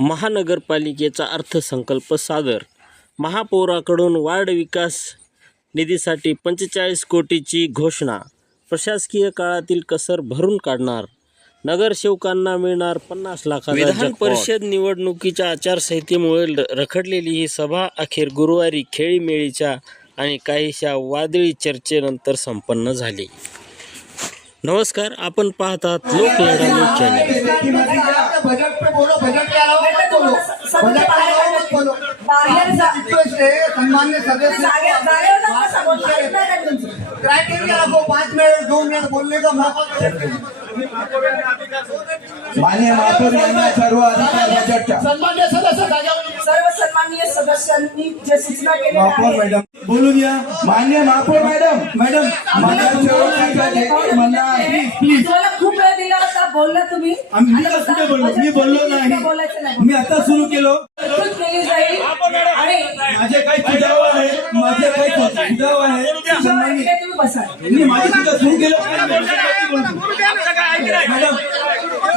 महानगरपालिकेचा अर्थसंकल्प सादर. महापौराकडून वार्ड विकास निधीसाठी 45 कोटीची घोषणा. प्रशासकीय काळातील कसर भरून काढणार. नगरसेवकांना मिळणार 50 लाखाचा विधान परिषद निवडणुकीच्या आचारसंहितेमुळे रखडलेली ही सभा अखेर गुरुवारी खेळीमेळीच्या आणि काहीशा वादळी चर्चेनंतर संपन्न झाली. नमस्कार, आपण पाहत आहात लोकलढा न्यूज चॅनल. मान्य महापौर यांना सर्व अधिकार बजेटच्या सर्व सन्माननीय सदस्यांनी जे सूचना केल्या महापौर मॅडम बोलून या. मान्य महापौर मॅडम प्लीज मला खूप वेळ दिला होता, बोलला तुम्ही. मी बोललो नाही, बोलायचं नाही. मी आता सुरू केलो. प्रस्तुत केली जाईल आणि माझे काही सुधाव आहे, इकडे तुम्ही बसा. मी माझी सुद्धा सुरू केलं. मॅडम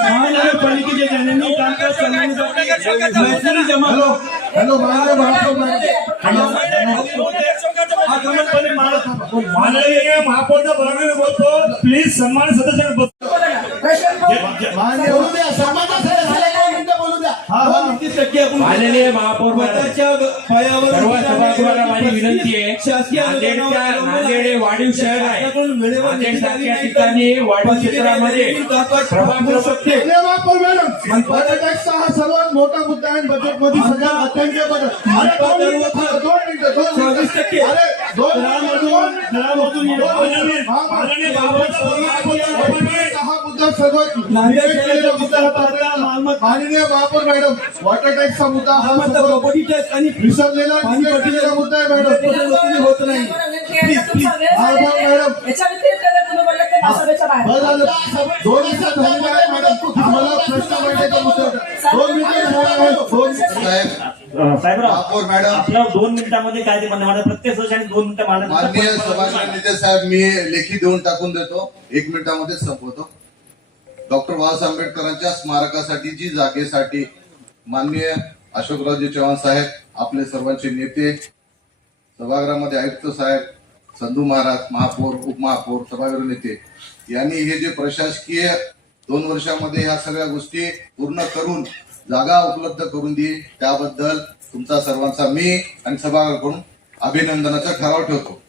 महानगरपालिकेच्या जननी कामकाज करण्यासाठी जमा हॅलो माननीय महापौरचा बरोबर बोलतो. प्लीज सन्मान सदस्य माननीय महापौर पायावर सर्व सभागृहाला माझी विनंती आहे. नांदेड वाढीव शहर आहे. नांदेड सारख्या ठिकाणी वाढीव क्षेत्रामध्ये प्रभाग करू शकते. हा सर्वात मोठा मुद्दा आहे बजेटमध्ये. सगळ्यात अत्यंत माननीय महापौर मॅडम, वॉटर टॅक्सचा मुद्दा हा प्रॉपर्टी टॅक्स आणि विसरलेला मुद्दा आहे मॅडम. होत नाही. मॅडम याच्या व्यतिरिक्त जर तुम्ही बोलले तर त्या सभेच्या बाहेर. दोन दिवसात झालेला आहे मॅडम. आम्हाला प्रश्न मांडायचा मुद्दा महापौर मॅडम, आपल्या 2 मिनिटांमध्ये काय ते म्हणणं प्रत्येक सदस्याने 2 मिनिटं माननीय सभागृह नेते साहेब, मी लेखी देऊन टाकून देतो. 1 मिनिटामध्ये संपवतो. डॉक्टर बाबासाहेब आंबेडकरांच्या स्मारकासाठी जी जागेसाठी माननीय अशोकरावजी चव्हाण साहेब, आपले सर्वांचे नेते, सभागृहामध्ये आयुक्त साहेब, संधू महाराज, महापौर, उपमहापौर, सभागृह नेते यांनी हे जे प्रशासकीय 2 वर्षामध्ये ह्या सगळ्या गोष्टी पूर्ण करून जागा उपलब्ध करून दिली, त्याबद्दल तुमचा सर्वांचा मी आणि सभागृहाकडून अभिनंदनाचा ठराव ठेवतो.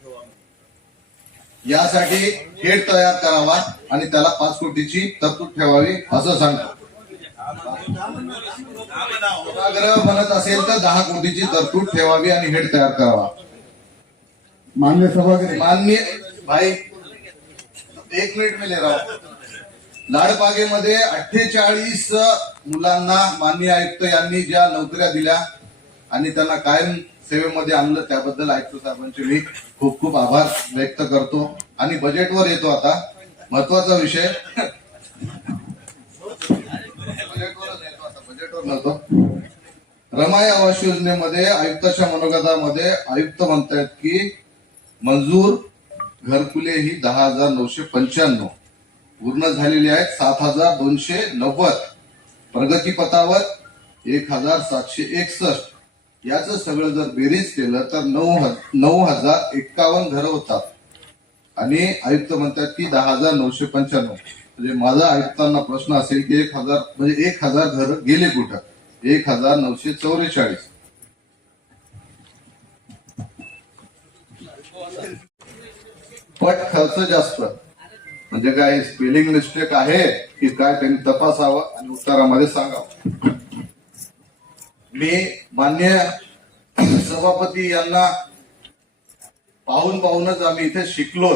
यासाठी हेड तयार करावा आणि त्याला 5 कोटीची तरतूद ठेवावी असं सांगतो. सभागृह म्हणत असेल तर 10 कोटीची तरतूद ठेवावी आणि हेड तयार करावा. मान्य सभागृह, मान्य भाई 1 मिनिट में ले रहा हूं. लाडबागेमध्ये 48 मुलांना माननीय आयुक्त यांनी ज्या नोकऱ्या दिल्या आणि त्यांना कायम सेवेमध्ये आणलं, त्याबद्दल आयुक्त साहेबांचे मी खूप खूप आभार व्यक्त करतो. आणि बजेटवर येतो आता. महत्वाचा विषय बजेटवर नव्हतो. रमाई आवास योजनेमध्ये आयुक्ताच्या मनोगतामध्ये आयुक्त म्हणतायत की मंजूर घरकुले ही 10,995 पूर्ण झालेली आहेत 7,290. प्रगतीपथावर 1,761. याचं सगळं जर बेरीज केलं तर 9,051 घरं होतात. आणि आयुक्त म्हणतात की 10,995. म्हणजे माझा आयुक्तांना प्रश्न असेल की 1,000 घरं गेले कुठं? 1,944. पट खर्च जास्त. म्हणजे काय स्पेलिंग मिस्टेक आहे की काय, त्यांनी तपासावं आणि उत्तरामध्ये सांगावं. मी मान्य सभापती यांना पाहूनच आम्ही इथे शिकलो.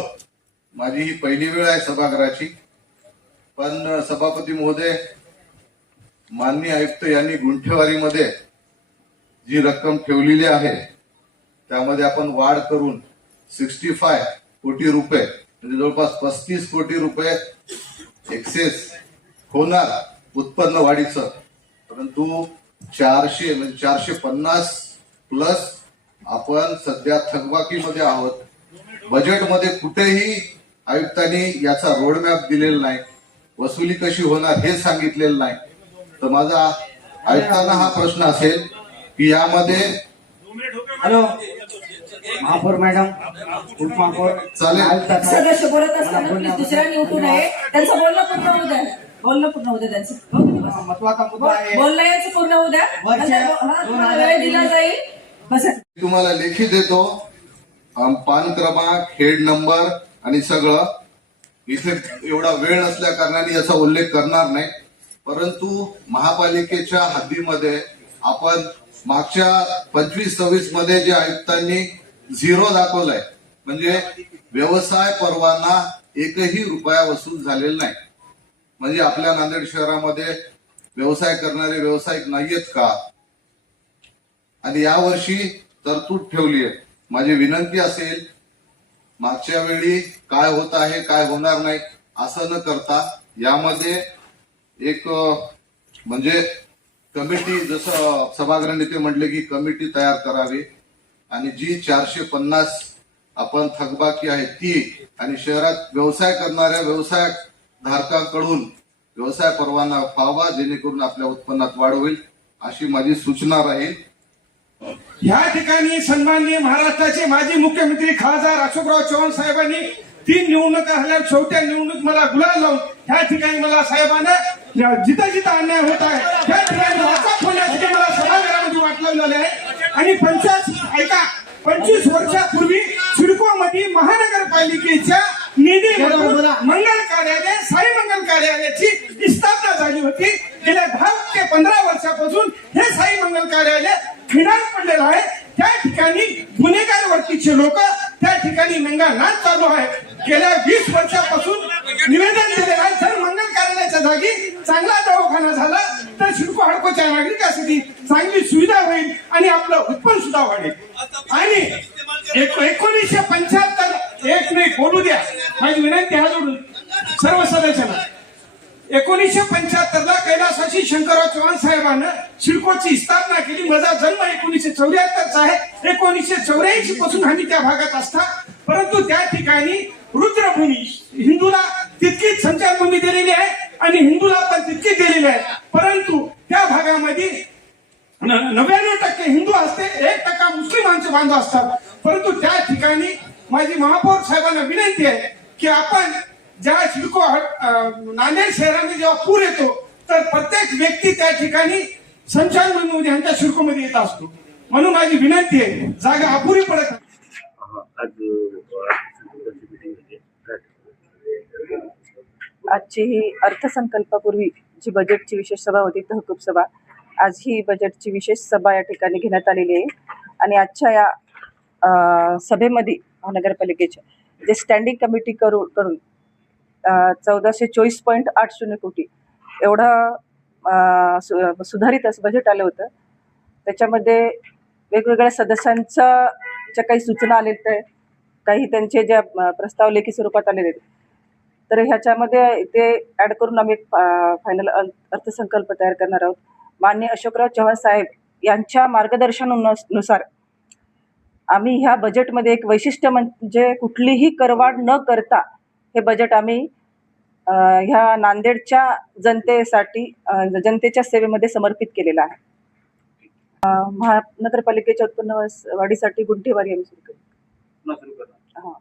माझी ही पहिली वेळ आहे सभागृहाची. पण सभापती महोदय, माननीय आयुक्त यांनी गुंठेवारीमध्ये जी रक्कम ठेवलेली आहे त्यामध्ये आपण वाढ करून 65 कोटी रुपये, म्हणजे जवळपास 35 कोटी रुपये एक्सेस होणार उत्पन्न वाढीचं. परंतु 400 म्हणजे 450 प्लस आपण सध्या थकबाकीमध्ये आहोत. बजेटमध्ये कुठेही आयुक्तांनी याचा रोडमॅप दिलेला नाही. वसुली कशी होणार हे सांगितलेलं नाही. तर माझा आयुक्तांना हा प्रश्न असेल की यामध्ये हॅलो महापौर मॅडम उपमहापौर चालेल. सदस्य बोलत असताना प्लीज दुसऱ्यांनी उठू नये. त्यांचं बोलणं पूर्ण होऊ द्या. बोलणं पूर्ण होऊ द्या त्यांचं. हो की नाही बस? महत्वाचा मुद्दा आहे. बोलणं याचं पूर्ण होऊ द्या. तुम्हाला वेळ दिला जाईल. बस तुम्हाला लेखी देतो, पान क्रमांक, हेड नंबर आणि सगळं. इथे एवढा वेळ नसल्या कारणाने याचा उल्लेख करणार नाही, परंतु महापालिकेच्या हद्दीमध्ये आपण मागच्या 25-26 मध्ये जे आयुक्तांनी झिरो दाखवलाय, म्हणजे व्यवसाय परवाना एकही रुपया वसूल झालेला नाही. म्हणजे आपल्या नांदेड शहरामध्ये व्यवसाय करणारे व्यावसायिक नाहीयेत का? आणि यावर्षी तरतूद ठेवली आहे. माझी विनंती असेल, मागच्या वेळी काय होत आहे काय होणार नाही असं न करता यामध्ये एक म्हणजे कमिटी, जसं सभागृह नेते म्हटले की कमिटी तयार करावी आणि जी 450 आपण थकबाकी आहे ती, आणि शहरात व्यवसाय करणाऱ्या व्यवसाय धारकांकडून व्यवसाय परवाना व्हावा, जेणेकरून आपल्या उत्पन्नात वाढ होईल, अशी माझी सूचना राहील. या ठिकाणी सन्माननीय महाराष्ट्राचे माजी मुख्यमंत्री खासदार अशोकराव चव्हाण साहेबांनी 3 निवडणुका हरल्या, शेवटच्या निवडणूक मला गुलाल लावून या ठिकाणी मला साहेबांना जिथं जिथं अन्याय होत आहे त्या ठिकाणी वाचप होण्यासाठी मला सभागृहामध्ये वाट लावलेली आहे. आणि 25 वर्षापूर्वी सिडकोमध्ये महानगरपालिकेच्या निधीमधून मंगल कार्यालय, साई मंगल कार्यालयाची स्थापना झाली होती. गेल्या 10 ते 15 वर्षापासून हे साई मंगल कार्यालय खिंडार पडलेलं आहे. त्या ठिकाणी गुन्हेगार वर्तीचे लोक त्या ठिकाणी नंगा नाच चालू आहे. गेल्या 20 वर्षापासून निवेदन दिलेलं आहे, जर मंगल कार्यालयाच्या जागी चांगला दवाखाना झाला तर सिडको हडकोच्या नागरिकांसाठी चांगली सुविधा होईल आणि आपलं उत्पन्न सुद्धा वाढेल. आणि 1975 एक नाही बोलू द्या, माझी विनंती हा जोडून सर्व सदस्यांना. 1975 ला कैलासवासी शंकरराव चव्हाण साहेबांना सिडकोची स्थापना केली. माझा जन्म 1974चा आहे. 1984 पासून आम्ही त्या भागात असता, परंतु त्या ठिकाणी रुद्रभूमी हिंदूला तितकीच संचारभूमी दिलेली आहे आणि हिंदूला पण तितकीच दिलेली आहे. परंतु त्या भागामध्ये 99% हिंदू असते, 1% मुस्लिमांचे बांधव असतात. परंतु त्या ठिकाणी माझी महापौर साहेबांना विनंती आहे की आपण ज्या सिडको नांदेड शहरामध्ये जेव्हा पूर येतो तर प्रत्येक व्यक्ती त्या ठिकाणी संचारभूमीमध्ये यांच्या सिडकोमध्ये येत असतो. म्हणून माझी विनंती आहे, जागा अपुरी पडत आहे. आजची ही अर्थसंकल्पापूर्वी जी बजेटची विशेष सभा होती, तहकूब सभा, आज ही बजेटची विशेष सभा या ठिकाणी घेण्यात आलेली आहे. आणि आजच्या या सभेमध्ये महानगरपालिकेच्या जे स्टँडिंग कमिटी कडून 1424.80 कोटी एवढं सुधारित असं बजेट आलं होतं. त्याच्यामध्ये वेगवेगळ्या सदस्यांच्या ज्या काही सूचना आलेल्या आहेत, काही त्यांचे ज्या प्रस्ताव लेखी स्वरूपात आलेले आहेत, तर ह्याच्यामध्ये ते ॲड करून आम्ही फायनल अर्थसंकल्प तयार करणार आहोत. माननीय अशोकराव चव्हाण साहेब यांच्या मार्गदर्शनानुसार आम्ही ह्या बजेटमध्ये एक वैशिष्ट्य म्हणजे कुठलीही करवाढ न करता हे बजेट आम्ही ह्या नांदेडच्या जनतेसाठी, जनतेच्या सेवेमध्ये समर्पित केलेलं आहे. महानगरपालिकेच्या उत्पन्न वाढीसाठी गुंठेवारी आम्ही सुरू केली. हां.